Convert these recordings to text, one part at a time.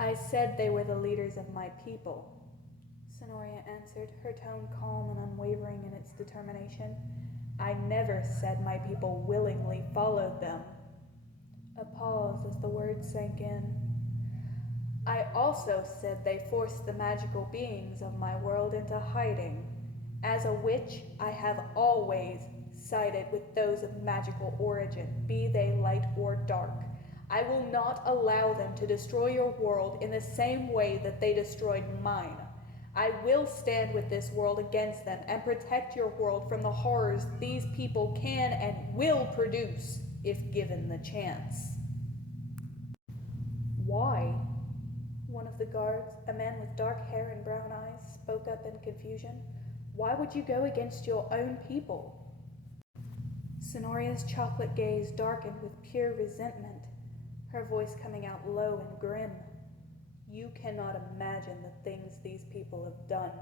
I said they were the leaders of my people, Sonoria answered, her tone calm and unwavering in its determination. I never said my people willingly followed them. A pause as the words sank in. I also said they forced the magical beings of my world into hiding. As a witch, I have always sided with those of magical origin, be they light or dark. I will not allow them to destroy your world in the same way that they destroyed mine. I will stand with this world against them and protect your world from the horrors these people can and will produce if given the chance. Why? One of the guards, a man with dark hair and brown eyes, spoke up in confusion. Why would you go against your own people? Sonoria's chocolate gaze darkened with pure resentment, her voice coming out low and grim. You cannot imagine the things these people have done.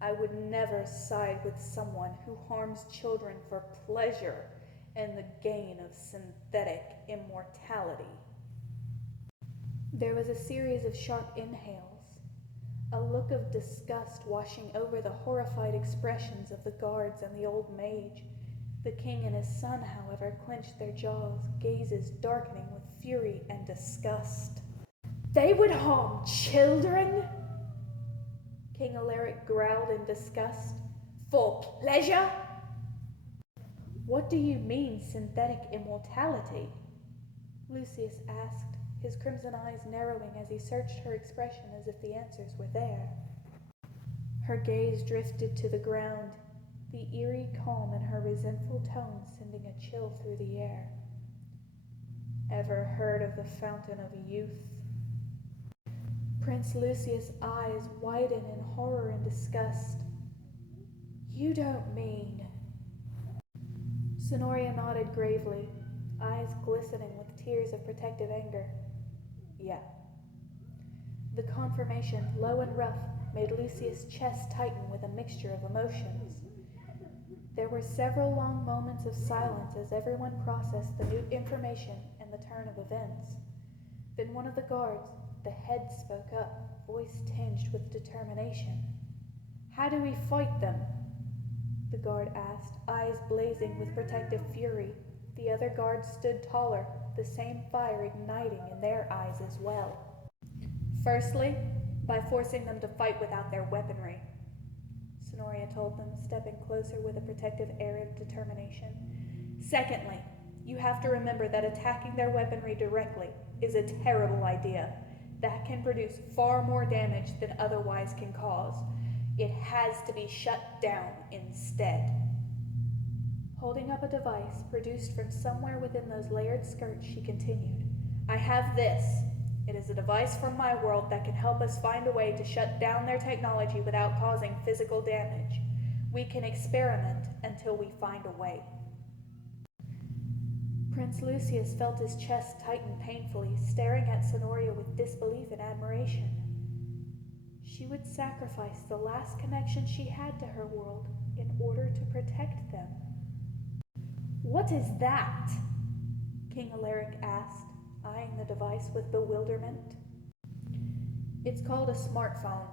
I would never side with someone who harms children for pleasure and the gain of synthetic immortality. There was a series of sharp inhales, a look of disgust washing over the horrified expressions of the guards and the old mage. The king and his son, however, clenched their jaws, gazes darkening with fury and disgust. They would harm children? King Alaric growled in disgust. For pleasure? What do you mean, synthetic immortality? Lucius asked, his crimson eyes narrowing as he searched her expression as if the answers were there. Her gaze drifted to the ground, the eerie calm in her resentful tone sending a chill through the air. Ever heard of the Fountain of Youth? Prince Lucius' eyes widened in horror and disgust. You don't mean... Sonoria nodded gravely, eyes glistening with tears of protective anger. Yeah. The confirmation, low and rough, made Lucius' chest tighten with a mixture of emotions. There were several long moments of silence as everyone processed the new information and the turn of events. Then one of the guards, the head, spoke up, voice tinged with determination. How do we fight them? The guard asked, eyes blazing with protective fury. The other guards stood taller, the same fire igniting in their eyes as well. Firstly, by forcing them to fight without their weaponry, Sonoria told them, stepping closer with a protective air of determination. Secondly, you have to remember that attacking their weaponry directly is a terrible idea. That can produce far more damage than otherwise can cause. It has to be shut down instead. Holding up a device produced from somewhere within those layered skirts, she continued, I have this. It is a device from my world that can help us find a way to shut down their technology without causing physical damage. We can experiment until we find a way. Prince Lucius felt his chest tighten painfully, staring at Sonoria with disbelief and admiration. She would sacrifice the last connection she had to her world in order to protect them. What is that? King Alaric asked, eyeing the device with bewilderment. It's called a smartphone,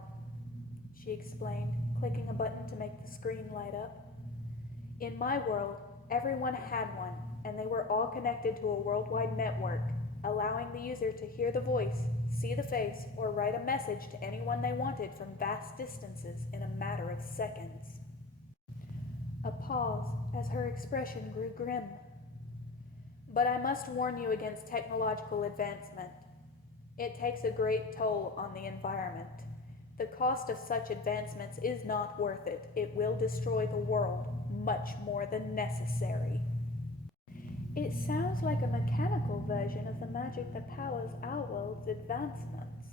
she explained, clicking a button to make the screen light up. In my world, everyone had one, and they were all connected to a worldwide network, allowing the user to hear the voice, see the face, or write a message to anyone they wanted from vast distances in a matter of seconds. A pause as her expression grew grim. But I must warn you against technological advancement. It takes a great toll on the environment. The cost of such advancements is not worth it. It will destroy the world much more than necessary. It sounds like a mechanical version of the magic that powers our world's advancements.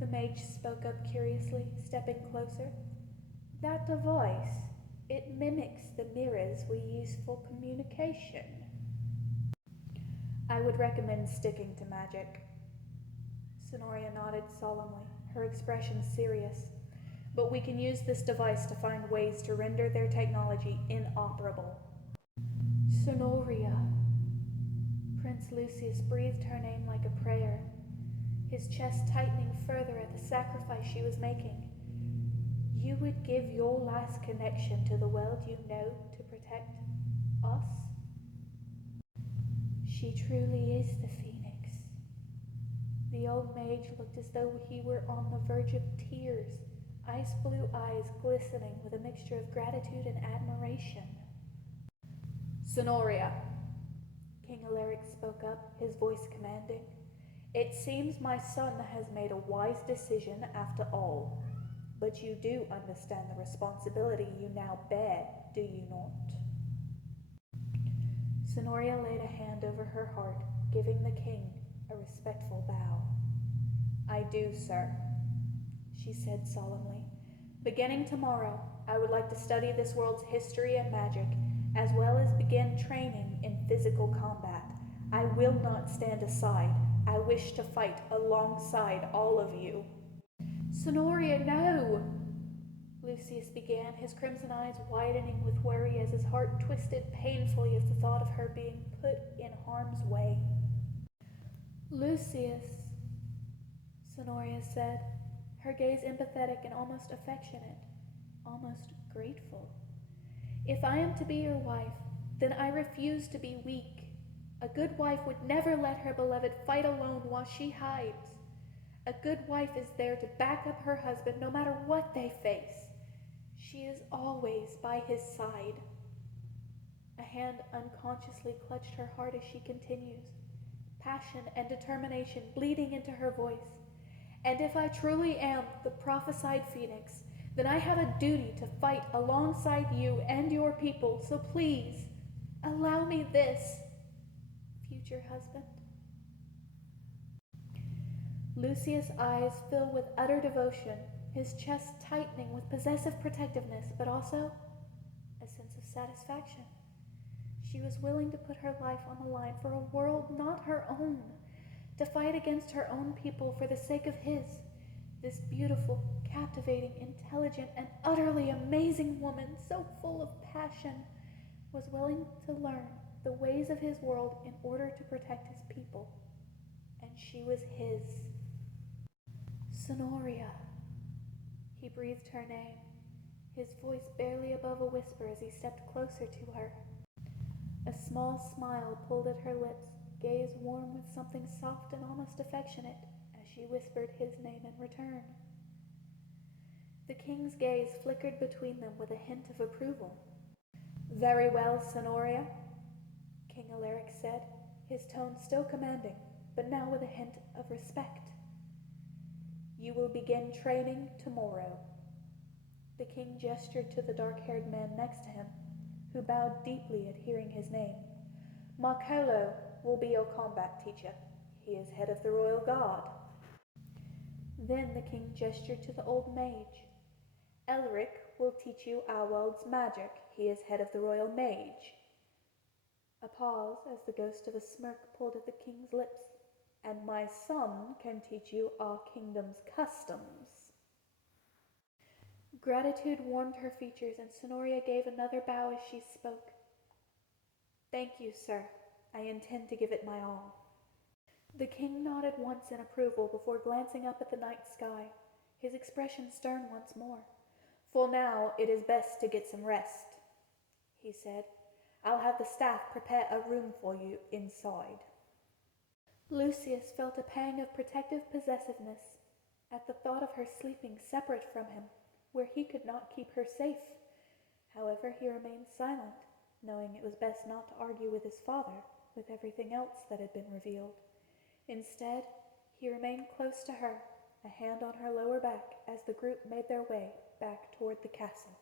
The mage spoke up curiously, stepping closer. That device, it mimics the mirrors we use for communication. I would recommend sticking to magic. Sonoria nodded solemnly, her expression serious. But we can use this device to find ways to render their technology inoperable. Sonoria. Prince Lucius breathed her name like a prayer. His his chest tightening further at the sacrifice she was making. You would give your last connection to the world you know to protect us? She truly is the Phoenix. The old mage looked as though he were on the verge of tears, ice blue eyes glistening with a mixture of gratitude and admiration. Sonoria, King Alaric spoke up, his voice commanding. It seems my son has made a wise decision after all, but you do understand the responsibility you now bear, do you not? Sonoria laid a hand over her heart, giving the king a respectful bow. I do, sir, she said solemnly. Beginning tomorrow, I would like to study this world's history and magic, as well as begin training in physical combat. I will not stand aside. I wish to fight alongside all of you. Sonoria, no! Lucius began, his crimson eyes widening with worry as his heart twisted painfully at the thought of her being put in harm's way. Lucius, Sonoria said, her gaze empathetic and almost affectionate, almost grateful. If I am to be your wife, then I refuse to be weak. A good wife would never let her beloved fight alone while she hides. A good wife is there to back up her husband no matter what they face. She is always by his side. A hand unconsciously clutched her heart as she continues, passion and determination bleeding into her voice. And if I truly am the prophesied Phoenix, then I have a duty to fight alongside you and your people, so please, allow me this, future husband. Lucius' eyes fill with utter devotion, his chest tightening with possessive protectiveness, but also a sense of satisfaction. She was willing to put her life on the line for a world not her own, to fight against her own people for the sake of his. This beautiful, captivating, intelligent, and utterly amazing woman, so full of passion, was willing to learn the ways of his world in order to protect his people. And she was his. Sonoria. He breathed her name, his voice barely above a whisper as he stepped closer to her. A small smile pulled at her lips, gaze warm with something soft and almost affectionate, as she whispered his name in return. The king's gaze flickered between them with a hint of approval. Very well, Sonoria, King Alaric said, his tone still commanding, but now with a hint of respect. You will begin training tomorrow. The king gestured to the dark-haired man next to him, who bowed deeply at hearing his name. Marcolo will be your combat teacher. He is head of the royal guard. Then the king gestured to the old mage. Elric will teach you our world's magic. He is head of the royal mage. A pause as the ghost of a smirk pulled at the king's lips. And my son can teach you our kingdom's customs. Gratitude warmed her features, and Sonoria gave another bow as she spoke. Thank you, sir. I intend to give it my all. The king nodded once in approval before glancing up at the night sky, his expression stern once more. For now, it is best to get some rest, he said. I'll have the staff prepare a room for you inside. Lucius felt a pang of protective possessiveness at the thought of her sleeping separate from him, where he could not keep her safe. However, he remained silent, knowing it was best not to argue with his father with everything else that had been revealed. Instead, he remained close to her, a hand on her lower back as the group made their way back toward the castle.